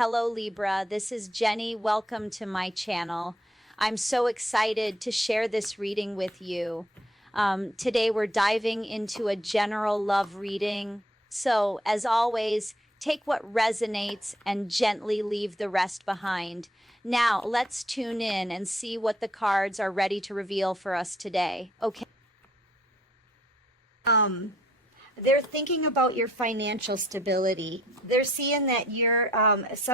Hello Libra, this is Jenny. Welcome to my channel. I'm so excited to share this reading with you. Today we're diving into a general love reading. So as always, take what resonates and gently leave the rest behind. Now let's tune in and see what the cards are ready to reveal for us today. Okay. They're thinking about your financial stability. They're seeing that you're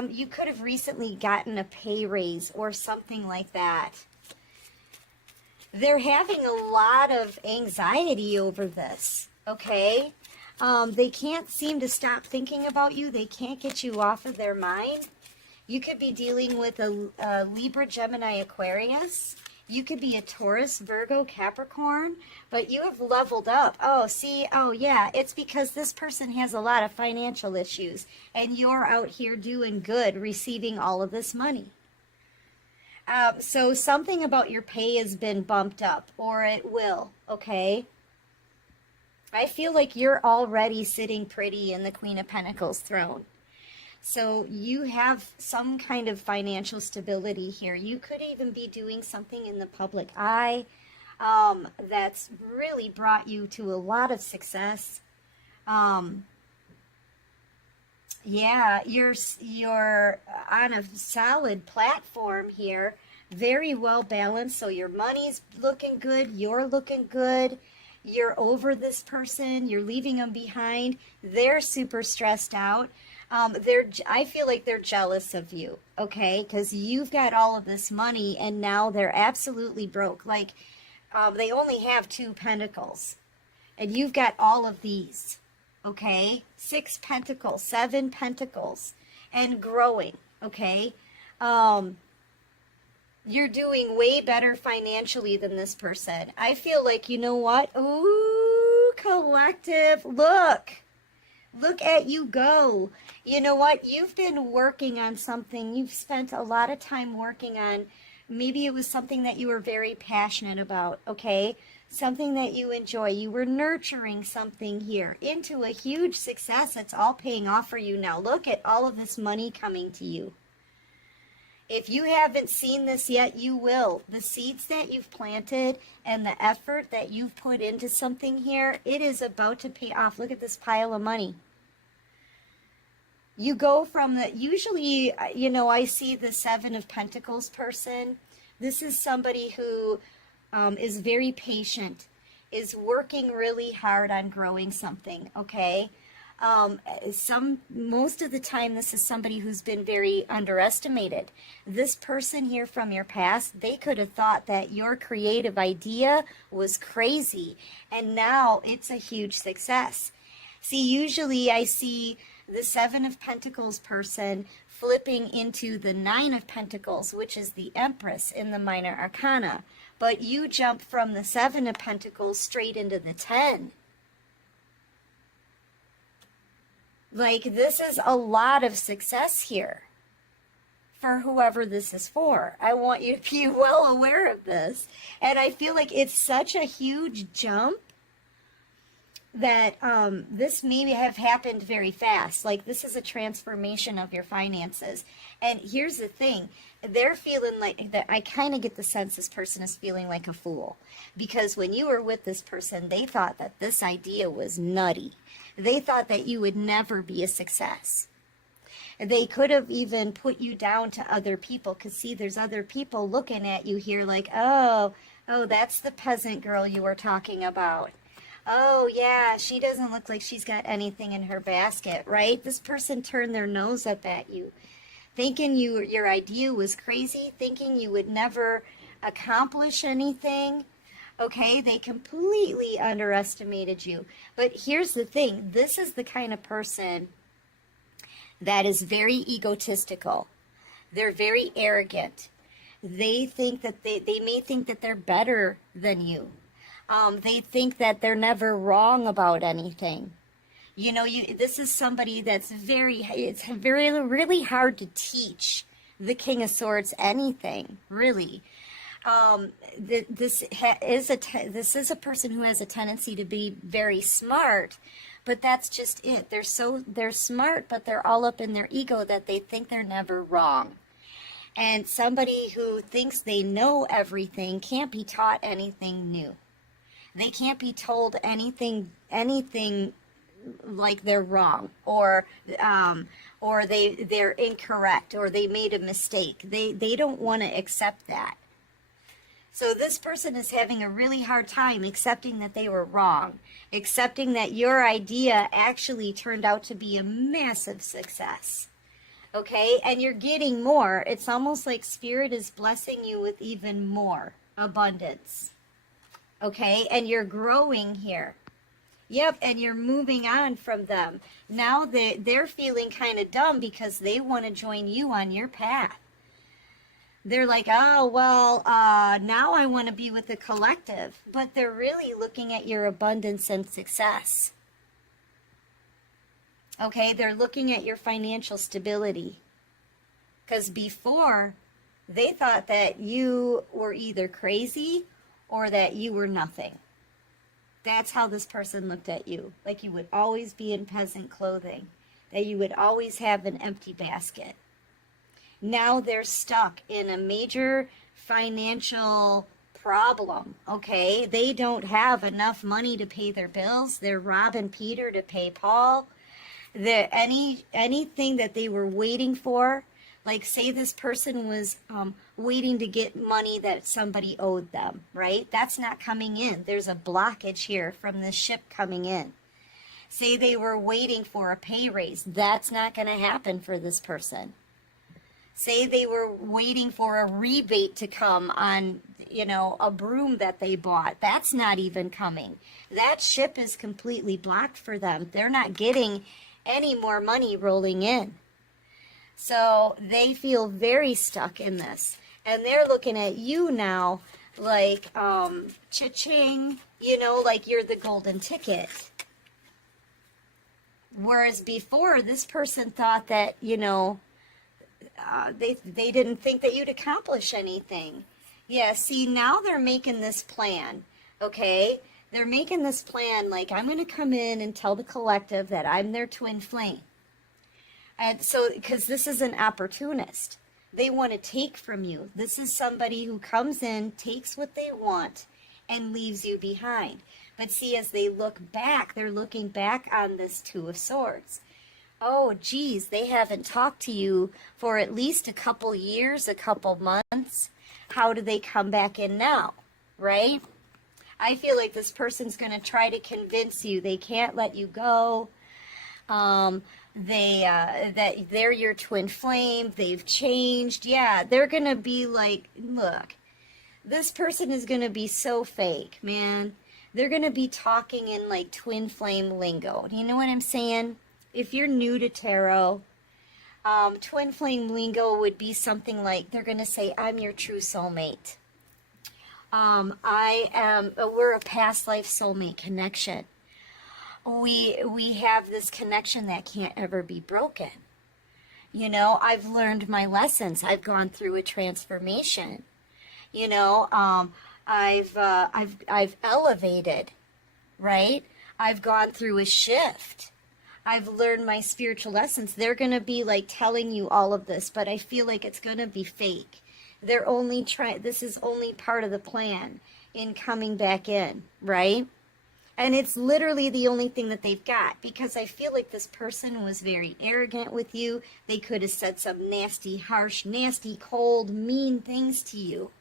you could have recently gotten a pay raise or something like that. They're having a lot of anxiety over this, okay? They can't seem to stop thinking about you. They can't get you off of their mind. You could be dealing with a Libra, Gemini, Aquarius. You could be a Taurus, Virgo, Capricorn, but you have leveled up. Oh yeah, it's because this person has a lot of financial issues and you're out here doing good, receiving all of this money. So something about your pay has been bumped up, or it will, okay? I feel like you're already sitting pretty in the Queen of Pentacles throne. So you have some kind of financial stability here. You could even be doing something in the public eye that's really brought you to a lot of success. Yeah, you're on a solid platform here, very well balanced. So your money's looking good, you're looking good. You're over this person, you're leaving them behind. They're super stressed out. I feel like they're jealous of you, okay? Because you've got all of this money and now they're absolutely broke. Like, they only have 2 pentacles and you've got all of these, okay? 6 pentacles, 7 pentacles, and growing, okay? You're doing way better financially than this person. I feel like, you know what? Ooh, collective, look at you go. You know what? You've been working on something. You've spent a lot of time working on, maybe it was something that you were very passionate about, okay? Something that you enjoy. You were nurturing something here into a huge success. It's all paying off for you now. Look at all of this money coming to you. If you haven't seen this yet, you will. The seeds that you've planted and the effort that you've put into something here, it is about to pay off. Look at this pile of money. You go from the, usually, you know, I see the 7 of Pentacles person. This is somebody who is very patient, is working really hard on growing something, okay? Most of the time, this is somebody who's been very underestimated. This person here from your past, they could have thought that your creative idea was crazy, and now it's a huge success. See, usually I see the 7 of Pentacles person flipping into the 9 of Pentacles, which is the Empress in the Minor Arcana, but you jump from the 7 of Pentacles straight into the 10. Like, this is a lot of success here for whoever this is for. I want you to be well aware of this. And I feel like it's such a huge jump that this may have happened very fast. Like, this is a transformation of your finances. And here's the thing. They're feeling like, that. I kind of get the sense this person is feeling like a fool. Because when you were with this person, they thought that this idea was nutty. They thought that you would never be a success. They could have even put you down to other people, because see, there's other people looking at you here like, oh, that's the peasant girl you were talking about. Oh yeah, she doesn't look like she's got anything in her basket, right? This person turned their nose up at you, thinking your idea was crazy, thinking you would never accomplish anything. Okay, they completely underestimated you. But here's the thing. This is the kind of person that is very egotistical. They're very arrogant. They think that they may think that they're better than you. They think that they're never wrong about anything. You know, this is somebody that's it's really hard to teach the King of Swords anything, really. This is a person who has a tendency to be very smart, But that's just it. They're smart, but they're all up in their ego that they think they're never wrong. And somebody who thinks they know everything can't be taught anything new. They can't be told anything like they're wrong, or they're incorrect, or they made a mistake. They don't want to accept that. So this person is having a really hard time accepting that they were wrong, accepting that your idea actually turned out to be a massive success. Okay? And you're getting more. It's almost like Spirit is blessing you with even more abundance. Okay? And you're growing here. Yep, and you're moving on from them. Now they're feeling kind of dumb because they want to join you on your path. They're like, oh, well, now I want to be with the collective. But they're really looking at your abundance and success. Okay, they're looking at your financial stability. Because before, they thought that you were either crazy or that you were nothing. That's how this person looked at you. Like you would always be in peasant clothing. That you would always have an empty basket. Now they're stuck in a major financial problem, okay? They don't have enough money to pay their bills. They're robbing Peter to pay Paul. Anything that they were waiting for, like say this person was waiting to get money that somebody owed them, right? That's not coming in. There's a blockage here from the ship coming in. Say they were waiting for a pay raise. That's not going to happen for this person. Say they were waiting for a rebate to come on, a broom that they bought. That's not even coming. That ship is completely blocked for them. They're not getting any more money rolling in. So they feel very stuck in this. And they're looking at you now like, cha-ching, like you're the golden ticket. Whereas before, this person thought that, they didn't think that you'd accomplish anything. Yeah, see, now they're making this plan, okay? They're making this plan like, I'm going to come in and tell the collective that I'm their twin flame. And so, because this is an opportunist. They want to take from you. This is somebody who comes in, takes what they want, and leaves you behind. But see, as they look back, they're looking back on this Two of Swords. Oh, geez, they haven't talked to you for at least a couple years, a couple months. How do they come back in now, right? I feel like this person's going to try to convince you they can't let you go. That they're your twin flame. They've changed. Yeah, they're going to be like, look, this person is going to be so fake, man. They're going to be talking in like twin flame lingo. Do you know what I'm saying? If you're new to tarot, twin flame lingo would be something like, they're going to say, I'm your true soulmate. We're a past life soulmate connection. We have this connection that can't ever be broken. I've learned my lessons. I've gone through a transformation. I've elevated, right? I've gone through a shift. I've learned my spiritual lessons. They're going to be like telling you all of this, but I feel like it's going to be fake. They're only this is only part of the plan in coming back in, right? And it's literally the only thing that they've got, because I feel like this person was very arrogant with you. They could have said some nasty, harsh, nasty, cold, mean things to you.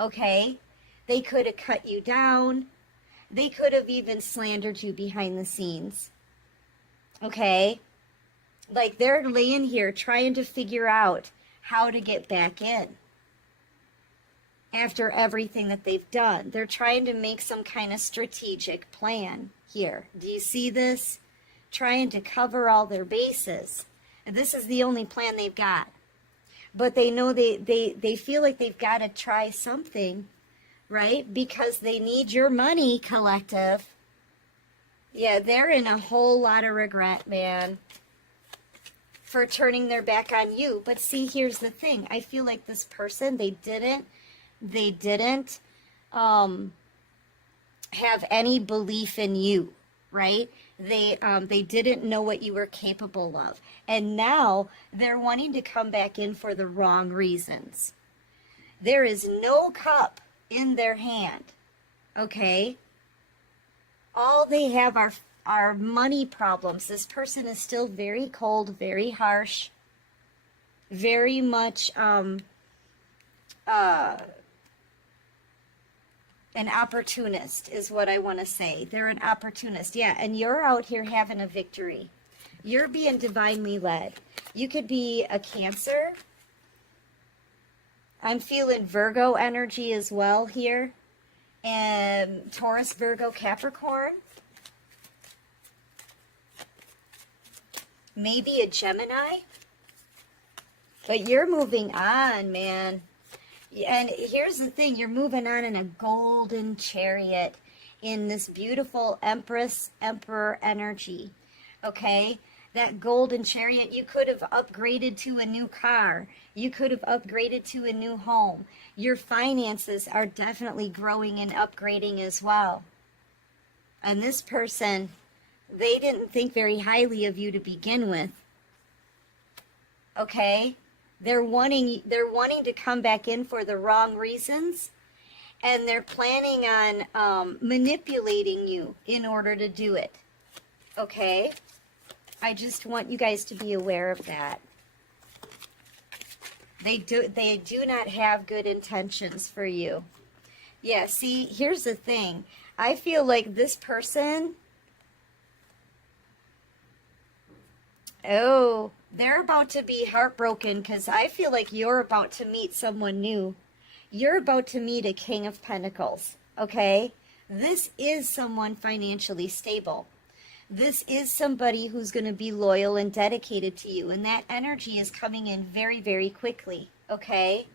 Okay? They could have cut you down. They could have even slandered you behind the scenes. Okay? Like they're laying here trying to figure out how to get back in. After everything that they've done, they're trying to make some kind of strategic plan here. Do you see this? Trying to cover all their bases. And this is the only plan they've got. But they know they feel like they've got to try something, right? Because they need your money, collective. Yeah, they're in a whole lot of regret, man, for turning their back on you. But see, here's the thing. I feel like this person, they didn't have any belief in you, right? They didn't know what you were capable of. And now they're wanting to come back in for the wrong reasons. There is no cup in their hand, okay? All they have are money problems. This person is still very cold, very harsh, very much an opportunist is what I want to say. They're an opportunist. Yeah, and you're out here having a victory. You're being divinely led. You could be a Cancer. I'm feeling Virgo energy as well here. And Taurus, Virgo, Capricorn. Maybe a Gemini. But you're moving on, man. And here's the thing, you're moving on in a golden chariot in this beautiful Empress, Emperor energy, okay? That golden chariot, you could have upgraded to a new car. You could have upgraded to a new home. Your finances are definitely growing and upgrading as well. And this person, they didn't think very highly of you to begin with, okay? They're wanting to come back in for the wrong reasons, and they're planning on manipulating you in order to do it. Okay? I just want you guys to be aware of that. They do not have good intentions for you. Yeah, see, here's the thing. I feel like this person, oh, they're about to be heartbroken because I feel like you're about to meet someone new. You're about to meet a King of Pentacles, okay? This is someone financially stable. This is somebody who's going to be loyal and dedicated to you, and that energy is coming in very, very quickly, okay?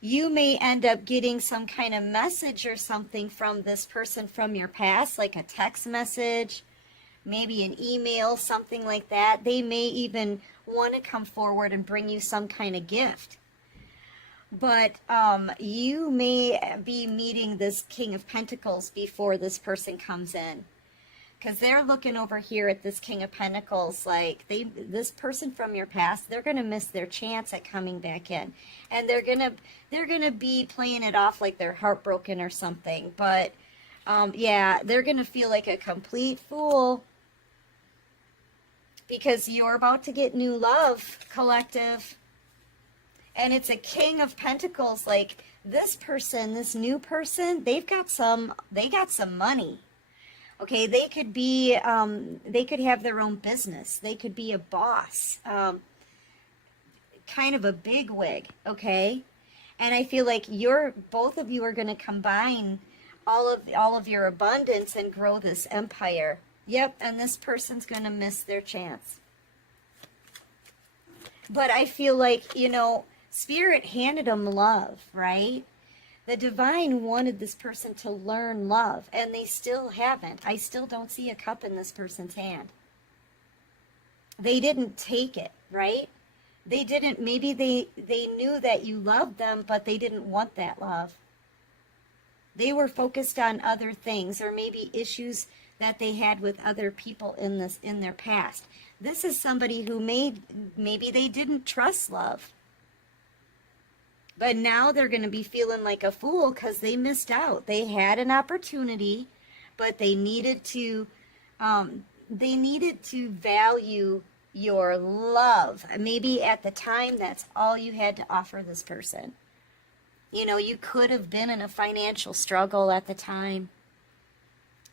You may end up getting some kind of message or something from this person from your past, like a text message, maybe an email, something like that. They may even want to come forward and bring you some kind of gift. But you may be meeting this King of Pentacles before this person comes in. Because they're looking over here at this King of Pentacles like this person from your past, they're going to miss their chance at coming back in. And they're going to be playing it off like they're heartbroken or something. But yeah, they're going to feel like a complete fool. Because you're about to get new love, collective. And it's a King of Pentacles. Like this person, this new person, they got some money. Okay, they could be, they could have their own business. They could be a boss, kind of a bigwig. Okay, and I feel like both of you are going to combine all of your abundance and grow this empire. Yep, and this person's going to miss their chance. But I feel like, Spirit handed them love, right? The divine wanted this person to learn love, and they still haven't. I still don't see a cup in this person's hand. They didn't take it, right? They didn't, maybe they knew that you loved them, but they didn't want that love. They were focused on other things, or maybe issues that they had with other people in their past. This is somebody who maybe they didn't trust love. But now they're going to be feeling like a fool because they missed out. They had an opportunity, but they needed to value your love. Maybe at the time that's all you had to offer this person. You could have been in a financial struggle at the time.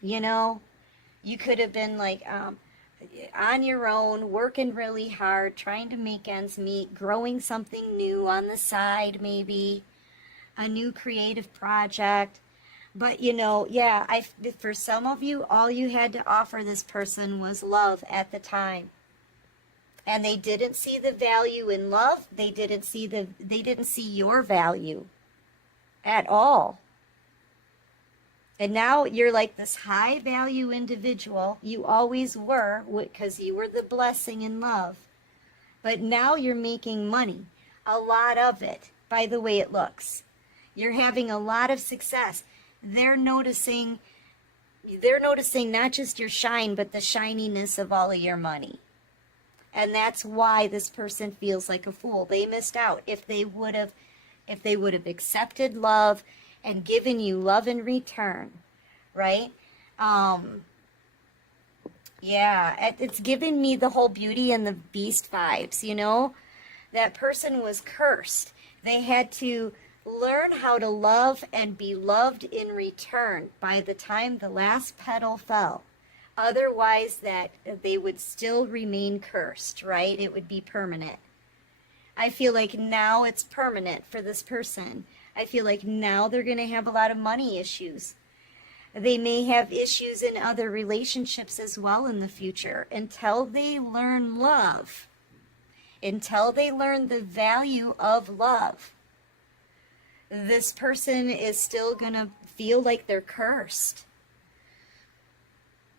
You could have been like on your own, working really hard, trying to make ends meet, growing something new on the side, maybe a new creative project. But for some of you, all you had to offer this person was love at the time. And they didn't see the value in love. They didn't see your value at all. And now you're like this high value individual. You always were, because you were the blessing in love. But now you're making money, a lot of it, by the way it looks. You're having a lot of success. They're noticing they're noticing not just your shine, but the shininess of all of your money. And that's why this person feels like a fool. They missed out. If they would have accepted love and given you love in return, right? Yeah, it's given me the whole Beauty and the Beast vibes, you know? That person was cursed. They had to learn how to love and be loved in return by the time the last petal fell. Otherwise, that they would still remain cursed, right? It would be permanent. I feel like now it's permanent for this person. I feel like now they're going to have a lot of money issues. They may have issues in other relationships as well in the future until they learn love, until they learn the value of love. This person is still going to feel like they're cursed.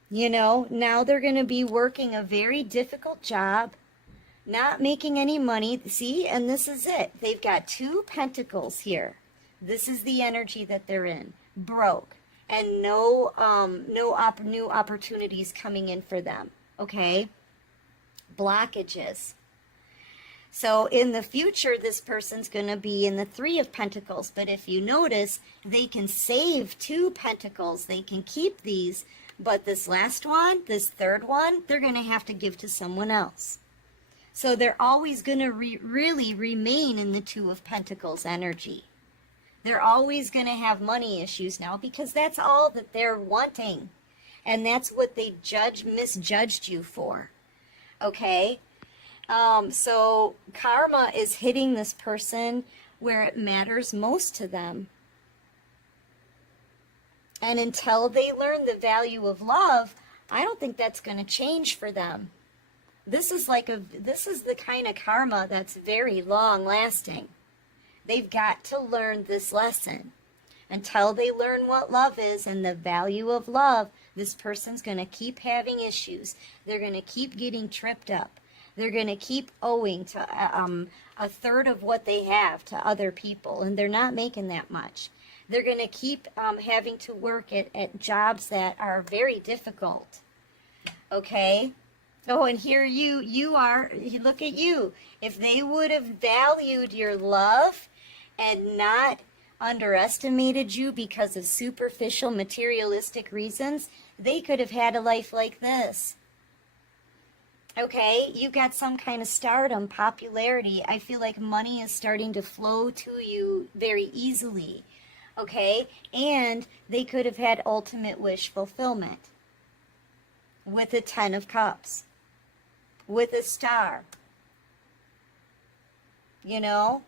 You know, now they're going to be working a very difficult job, not making any money. See, and this is it. They've got 2 pentacles here. This is the energy that they're in. Broke. And no new opportunities coming in for them. Okay? Blockages. So in the future, this person's going to be in the 3 of Pentacles. But if you notice, they can save 2 Pentacles. They can keep these. But this last one, this third one, they're going to have to give to someone else. So they're always going to really remain in the 2 of Pentacles energy. They're always going to have money issues now because that's all that they're wanting. And that's what they misjudged you for. Okay? So karma is hitting this person where it matters most to them. And until they learn the value of love, I don't think that's going to change for them. This is the kind of karma that's very long lasting. They've got to learn this lesson. Until they learn what love is and the value of love, this person's going to keep having issues. They're going to keep getting tripped up. They're going to keep owing to a third of what they have to other people, and they're not making that much. They're going to keep having to work at jobs that are very difficult. Okay? Oh, and here you are. Look at you. If they would have valued your love and not underestimated you because of superficial materialistic reasons, they could have had a life like this. Okay, you got some kind of stardom, popularity. I feel like money is starting to flow to you very easily. Okay, and they could have had ultimate wish fulfillment with a 10 of Cups, with a star, you know,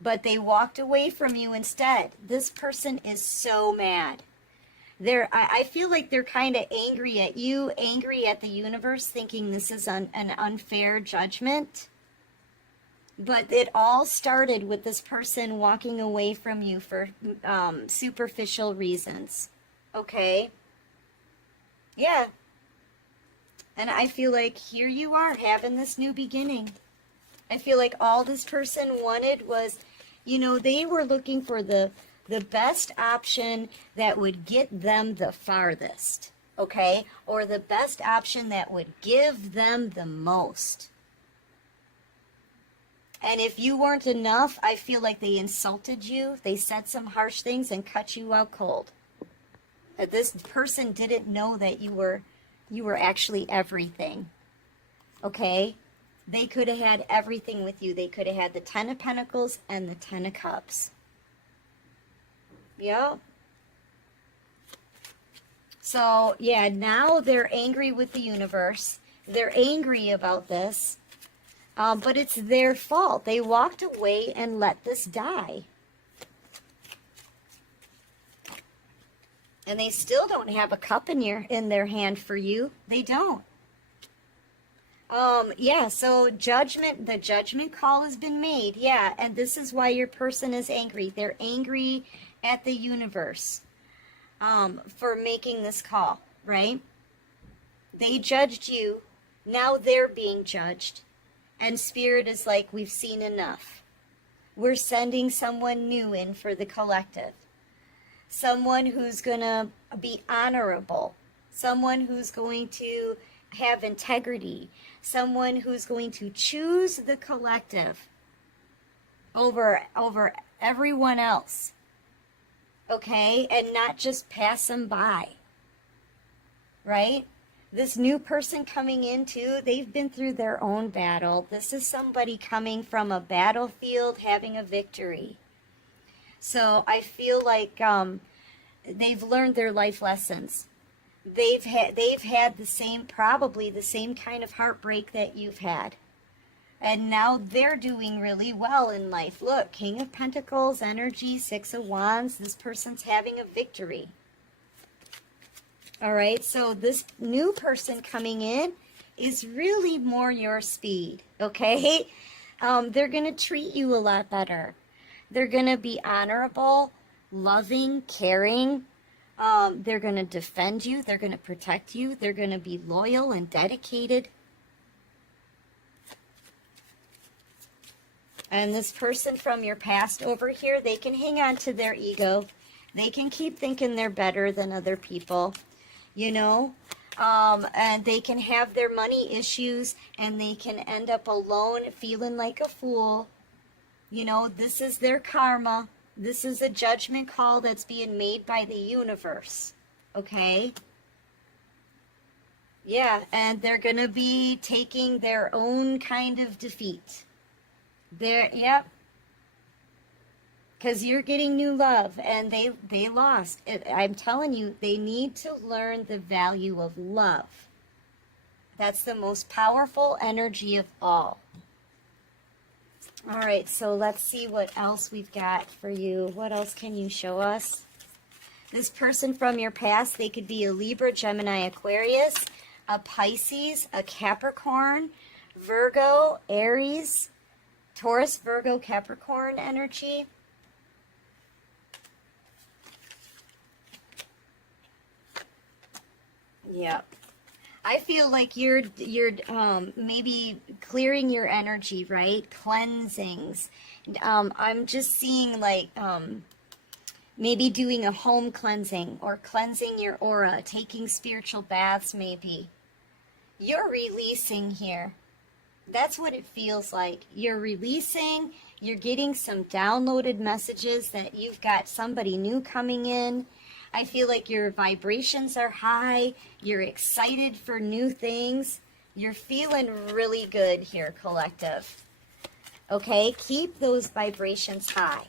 but they walked away from you instead. This person is so mad. I feel like they're kind of angry at you, angry at the universe, thinking this is an unfair judgment. But it all started with this person walking away from you for superficial reasons. Okay? Yeah. And I feel like here you are having this new beginning. I feel like all this person wanted was, you know, they were looking for the best option that would get them the farthest, okay? Or the best option that would give them the most. And if you weren't enough, I feel like they insulted you. They said some harsh things and cut you out cold. That this person didn't know that you were actually everything, okay? They could have had everything with you. They could have had the 10 of Pentacles and the 10 of Cups. Yeah. So, yeah, now they're angry with the universe. They're angry about this. But it's their fault. They walked away and let this die. And they still don't have a cup in their hand for you. They don't. Yeah, so the judgment call has been made. Yeah, and this is why your person is angry. They're angry at the universe for making this call, right? They judged you. Now they're being judged. And Spirit is like, we've seen enough. We're sending someone new in for the collective. someone who's going to be honorable, someone who's going to have integrity, someone who's going to choose the collective over everyone else, okay, and not just pass them by, right? This new person coming in too, they've been through their own battle. This is somebody coming from a battlefield having a victory. So I feel like they've learned their life lessons. They've had probably the same kind of heartbreak that you've had. And now they're doing really well in life. Look, King of Pentacles, energy, Six of Wands. This person's having a victory. All right, so this new person coming in is really more your speed, okay? They're going to treat you a lot better. They're going to be honorable, loving, caring. They're going to defend you. They're going to protect you. They're going to be loyal and dedicated. And this person from your past over here, they can hang on to their ego. They can keep thinking they're better than other people, you know. And they can have their money issues, and they can end up alone feeling like a fool. You know, this is their karma. This is a judgment call that's being made by the universe, okay? Yeah, and they're going to be taking their own kind of defeat. Yep. Because you're getting new love, and they lost. I'm telling you, they need to learn the value of love. That's the most powerful energy of all. All right, so let's see what else we've got for you. What else can you show us? This person from your past, they could be a Libra, Gemini, Aquarius, a Pisces, a Capricorn, Virgo, Aries, Taurus, Virgo, Capricorn energy. Yep. I feel like you're maybe clearing your energy, right? Cleansings. I'm just seeing like maybe doing a home cleansing or cleansing your aura, taking spiritual baths maybe. You're releasing here. That's what it feels like. You're releasing, you're getting some downloaded messages that you've got somebody new coming in. I feel like your vibrations are high. You're excited for new things. You're feeling really good here, collective. Okay, keep those vibrations high.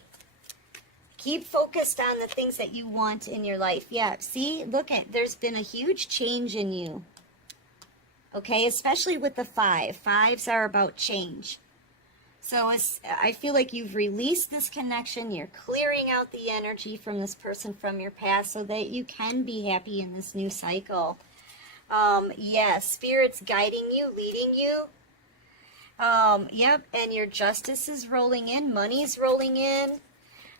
Keep focused on the things that you want in your life. Yeah, see, look at, there's been a huge change in you. Okay, especially with the 5. 5s are about change. So I feel like you've released this connection. You're clearing out the energy from this person from your past so that you can be happy in this new cycle. Yeah, Spirit's guiding you, leading you. Yep, and your justice is rolling in. Money's rolling in.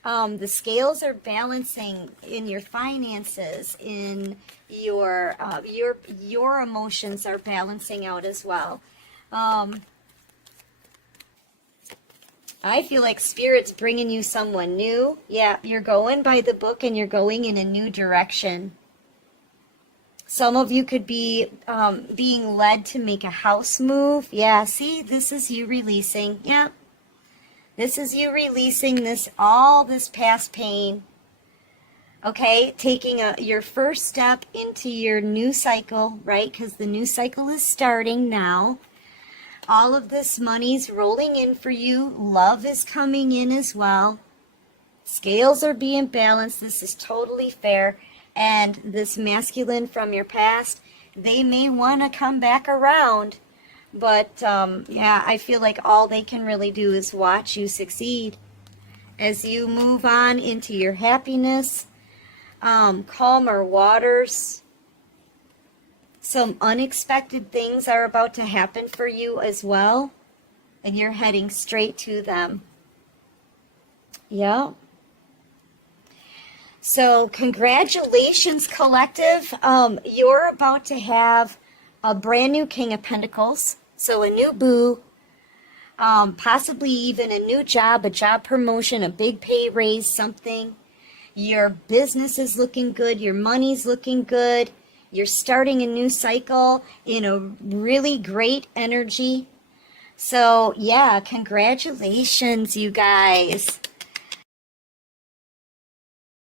The scales are balancing in your finances, in your emotions are balancing out as well. I feel like Spirit's bringing you someone new. Yeah, you're going by the book and you're going in a new direction. Some of you could be being led to make a house move. Yeah, see, this is you releasing. Yeah, this is you releasing all this past pain. Okay, taking your first step into your new cycle, right? Because the new cycle is starting now. All of this money's rolling in for you. Love is coming in as well. Scales are being balanced. This is totally fair. And this masculine from your past, they may want to come back around. But, yeah, I feel like all they can really do is watch you succeed. As you move on into your happiness, calmer waters. Some unexpected things are about to happen for you as well, and you're heading straight to them. Yeah. So congratulations, collective. You're about to have a brand new King of Pentacles, so a new boo, possibly even a new job, a job promotion, a big pay raise, something. Your business is looking good. Your money's looking good. You're starting a new cycle in a really great energy. So, yeah, congratulations, you guys.